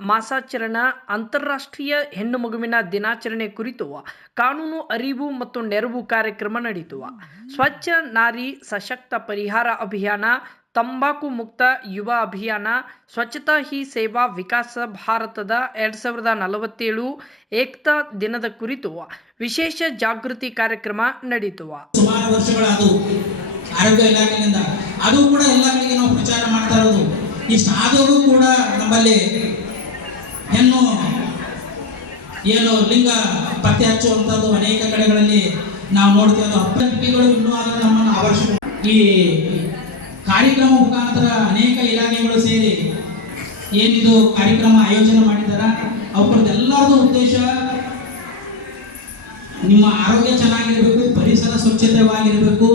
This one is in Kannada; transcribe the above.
ಮಾಸಾಚರಣ ಅಂತಾರಾಷ್ಟ್ರೀಯ ಹೆಣ್ಣು ಮಗುವಿನ ದಿನಾಚರಣೆ ಕುರಿತು ಕಾನೂನು ಅರಿವು ಮತ್ತು ನೆರವು ಕಾರ್ಯಕ್ರಮ ನಡೆಯಿತು. ಸ್ವಚ್ಛ ನಾರಿ ಸಶಕ್ತ ಪರಿಹಾರ ಅಭಿಯಾನ, ತಂಬಾಕು ಮುಕ್ತ ಯುವ ಅಭಿಯಾನ, ಸ್ವಚ್ಛತಾ ಹಿ ಸೇವಾ ವಿಕಾಸ ಭಾರತದ ಎರಡು ಸಾವಿರದ ನಲವತ್ತೇಳು ಏಕತಾ ದಿನದ ಕುರಿತು ವಿಶೇಷ ಜಾಗೃತಿ ಕಾರ್ಯಕ್ರಮ ನಡೆಯಿತು. ಸುಮಾರು ವರ್ಷಗಳಾದವು. ಆರೋಗ್ಯ ಇಲಾಖೆಯಿಂದ. ಅದು ಕೂಡ ಎಲ್ಲ ಇಷ್ಟಾದರೂ ಕೂಡ ನಮ್ಮಲ್ಲಿ ಹೆಣ್ಣು ಏನು ಲಿಂಗ ಪತ್ತೆ ಹಚ್ಚುವಂಥದ್ದು ಅನೇಕ ಕಡೆಗಳಲ್ಲಿ ನಾವು ನೋಡ್ತೇವೆ ಅಭ್ಯರ್ಥಿಗಳು ಇನ್ನೂ ಆದರೆ ನಮ್ಮನ್ನು ಆವರಿಸ ಈ ಕಾರ್ಯಕ್ರಮ ಮುಖಾಂತರ ಅನೇಕ ಇಲಾಖೆಗಳು ಸೇರಿ ಏನಿದು ಕಾರ್ಯಕ್ರಮ ಆಯೋಜನೆ ಮಾಡಿದ್ದಾರೆ ಅವರದ್ದೆಲ್ಲರದ್ದು ಉದ್ದೇಶ ನಿಮ್ಮ ಆರೋಗ್ಯ ಚೆನ್ನಾಗಿರಬೇಕು, ಪರಿಸರ ಸ್ವಚ್ಛತೆವಾಗಿರಬೇಕು